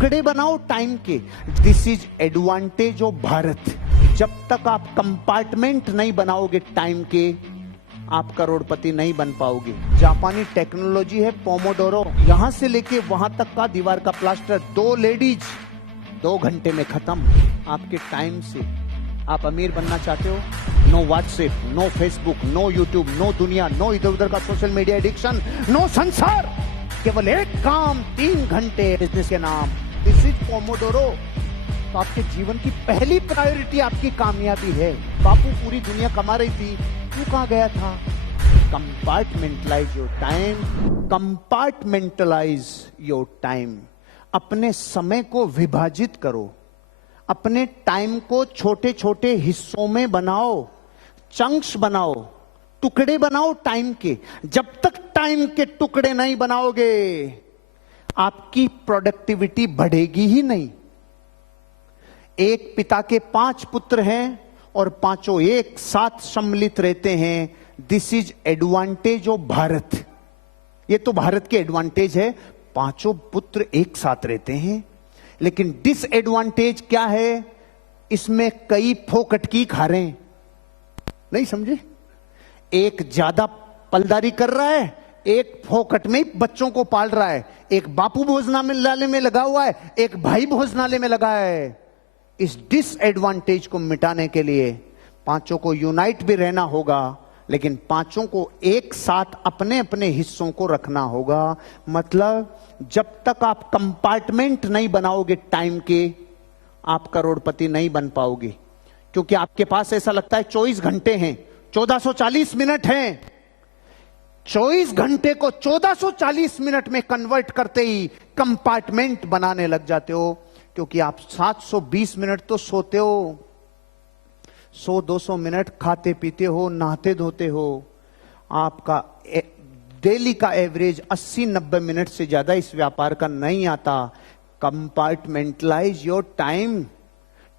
टुकड़े बनाओ टाइम के। This is advantage of Bharat. जब तक आप कंपार्टमेंट नहीं बनाओगे टाइम के, आप करोड़पति नहीं बन पाओगे। जापानी टेक्नोलॉजी है पोमोडोरो। यहां से लेके वहां तक का दीवार का प्लास्टर, 2 लेडीज 2 घंटे में खत्म। आपके टाइम से आप अमीर बनना चाहते हो? No WhatsApp, no Facebook, no YouTube, no दुनिया, नो इधर उधर का सोशल मीडिया एडिक्शन, नो संसार। केवल एक काम, 3 घंटे बिजनेस के नाम। This is Pomodoro. तो आपके जीवन की पहली प्रायोरिटी आपकी कामयाबी है। बापू पूरी दुनिया कमा रही थी, तू कहां गया था? Compartmentalise your time. Compartmentalise your time. अपने समय को विभाजित करो। अपने टाइम को छोटे छोटे हिस्सों में बनाओ, चंक्स बनाओ, टुकड़े बनाओ टाइम के। जब तक टाइम के टुकड़े नहीं बनाओगे, आपकी प्रोडक्टिविटी बढ़ेगी ही नहीं। एक पिता के 5 पुत्र हैं और पांचों एक साथ सम्मिलित रहते हैं। This is advantage of Bharat. ये तो भारत की एडवांटेज है, पांचों पुत्र एक साथ रहते हैं। लेकिन डिसएडवांटेज क्या है? इसमें कई फोकट की खा रहे हैं। नहीं समझे? एक ज्यादा पलदारी कर रहा है, एक फोकट में बच्चों को पाल रहा है। एक बापू भोजनालय में लगा हुआ है, एक भाई भोजनालय में लगा है। इस डिसएडवांटेज को मिटाने के लिए पांचों को यूनाइट भी रहना होगा, लेकिन पांचों को एक साथ अपने अपने हिस्सों को रखना होगा। मतलब जब तक आप कंपार्टमेंट नहीं बनाओगे टाइम के, आप करोड़पति नहीं बन पाओगे। क्योंकि आपके पास ऐसा लगता है 24 घंटे हैं, 1440 मिनट हैं। 24 घंटे को 1440 मिनट में कन्वर्ट करते ही कंपार्टमेंट बनाने लग जाते हो। क्योंकि आप 720 मिनट तो सोते हो, 100-200 मिनट खाते पीते हो, नहाते धोते हो। आपका डेली का एवरेज 80-90 मिनट से ज्यादा इस व्यापार का नहीं आता। Compartmentalise your time.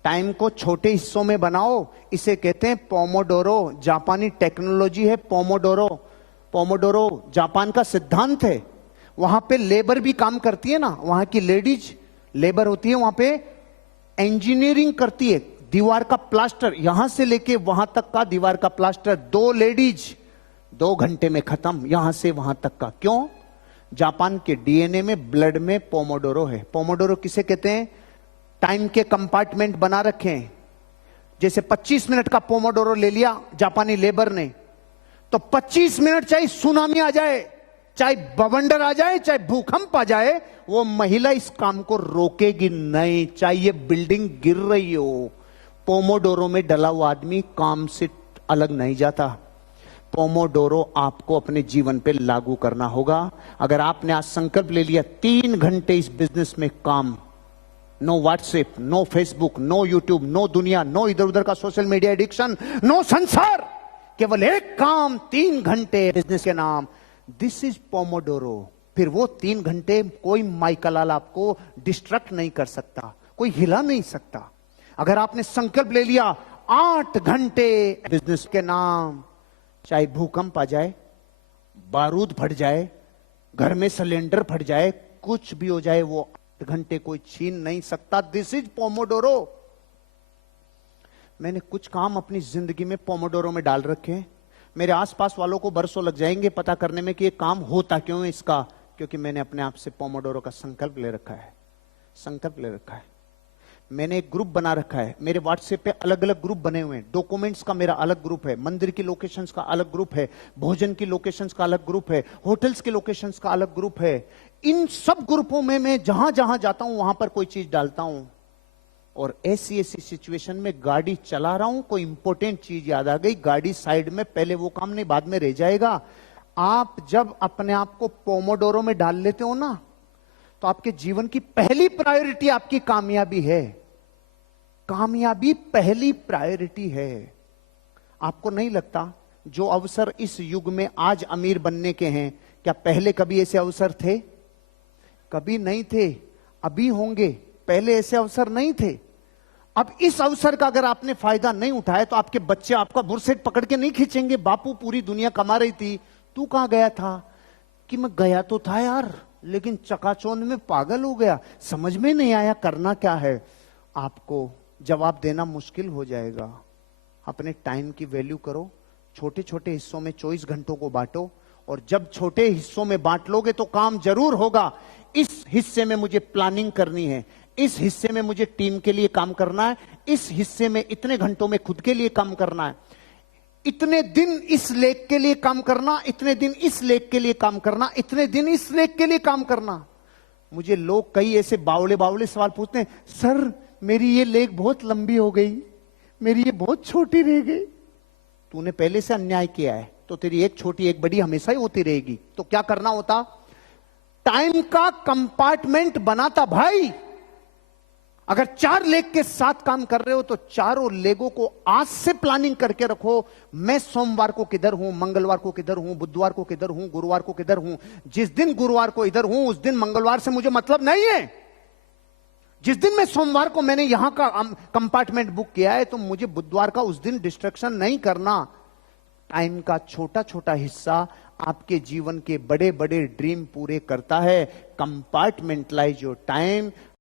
टाइम को छोटे हिस्सों में बनाओ। इसे कहते हैं पोमोडोरो। जापानी टेक्नोलॉजी है पोमोडोरो। पोमोडोरो जापान का सिद्धांत है। वहां पे लेबर भी काम करती है ना, वहां की लेडीज लेबर होती है, वहां पे इंजीनियरिंग करती है। दीवार का प्लास्टर, यहां से लेके वहां तक का दीवार का प्लास्टर, 2 लेडीज 2 घंटे में खत्म, यहां से वहां तक का। क्यों? जापान के डीएनए में, ब्लड में पोमोडोरो है। पोमोडोरो किसे कहते हैं? टाइम के कंपार्टमेंट बना रखे हैं। जैसे 25 मिनट का पोमोडोरो ले लिया जापानी लेबर ने, तो 25 मिनट चाहे सुनामी आ जाए, चाहे बवंडर आ जाए, चाहे भूकंप आ जाए, वो महिला इस काम को रोकेगी नहीं, चाहे ये बिल्डिंग गिर रही हो। पोमोडोरो में डला हुआ आदमी काम से अलग नहीं जाता। पोमोडोरो आपको अपने जीवन पे लागू करना होगा। अगर आपने आज संकल्प ले लिया 3 घंटे इस बिजनेस में काम, no WhatsApp, no Facebook, no YouTube, no दुनिया, नो इधर उधर का सोशल मीडिया एडिक्शन, नो संसार, केवल एक काम, 3 घंटे बिजनेस के नाम। This is Pomodoro. फिर वो 3 घंटे कोई माइकलाल आपको डिस्ट्रैक्ट नहीं कर सकता, कोई हिला नहीं सकता। अगर आपने संकल्प ले लिया 8 घंटे बिजनेस के नाम, चाहे भूकंप आ जाए, बारूद फट जाए, घर में सिलेंडर फट जाए, कुछ भी हो जाए, वो 8 घंटे कोई छीन नहीं सकता। This is Pomodoro. मैंने कुछ काम अपनी जिंदगी में पोमोडोरो में डाल रखे हैं। मेरे आसपास वालों को बरसों लग जाएंगे पता करने में कि ये काम होता क्यों है इसका। क्योंकि मैंने अपने आप से पोमोडोरो का संकल्प ले रखा है। संकल्प ले रखा है। मैंने एक ग्रुप बना रखा है। मेरे व्हाट्सएप पे अलग अलग ग्रुप बने हुए हैं। डॉक्यूमेंट्स का मेरा अलग ग्रुप है, मंदिर की लोकेशंस का अलग ग्रुप है, भोजन की लोकेशंस का अलग ग्रुप है, होटल्स की लोकेशंस का अलग ग्रुप है। इन सब ग्रुपों में मैं जहां जहां जाता हूं वहां पर कोई चीज डालता हूं। और ऐसी ऐसी सिचुएशन में गाड़ी चला रहा हूं, कोई इंपॉर्टेंट चीज याद आ गई, गाड़ी साइड में, पहले वो काम नहीं बाद में रह जाएगा। आप जब अपने आप को पोमोडोरो में डाल लेते हो ना, तो आपके जीवन की पहली प्रायोरिटी आपकी कामयाबी है। कामयाबी पहली प्रायोरिटी है। आपको नहीं लगता जो अवसर इस युग में आज अमीर बनने के हैं, क्या पहले कभी ऐसे अवसर थे? कभी नहीं थे। अभी होंगे, पहले ऐसे अवसर नहीं थे। अब इस अवसर का अगर आपने फायदा नहीं उठाया तो आपके बच्चे आपका बुरसेट पकड़ के नहीं खींचेंगे। बापू पूरी दुनिया कमा रही थी, तू कहां गया था? कि मैं गया तो था यार, लेकिन चकाचौंध में पागल हो गया, समझ में नहीं आया करना क्या है। आपको जवाब देना मुश्किल हो जाएगा। अपने टाइम की वैल्यू करो, छोटे छोटे हिस्सों में 24 घंटों को बांटो, और जब छोटे हिस्सों में बांट लोगे तो काम जरूर होगा। इस हिस्से में मुझे प्लानिंग करनी है, इस हिस्से में मुझे टीम के लिए काम करना है, इस हिस्से में इतने घंटों में खुद के लिए काम करना है, इतने दिन इस लेख के लिए काम करना, इतने दिन इस लेख के लिए काम करना, इतने दिन इस लेख के लिए काम करना। मुझे लोग कई ऐसे बावले बावले सवाल पूछते हैं, सर मेरी ये लेख बहुत लंबी हो गई, मेरी ये बहुत छोटी रह गई। तूने पहले से अन्याय किया है तो तेरी एक छोटी एक बड़ी हमेशा ही होती रहेगी। तो क्या करना होता, टाइम का कंपार्टमेंट बनाता भाई। अगर 4 लेग के साथ काम कर रहे हो तो चारों लेगों को आज से प्लानिंग करके रखो। मैं सोमवार को किधर हूं, मंगलवार को किधर हूं, बुधवार को किधर हूं, गुरुवार को किधर हूं। जिस दिन गुरुवार को इधर हूं उस दिन मंगलवार से मुझे मतलब नहीं है। जिस दिन मैं सोमवार को मैंने यहां का कंपार्टमेंट बुक किया है तो मुझे बुधवार का उस दिन डिस्ट्रैक्शन नहीं करना। टाइम का छोटा छोटा हिस्सा आपके जीवन के बड़े बड़े ड्रीम पूरे करता है। Compartmentalise your time.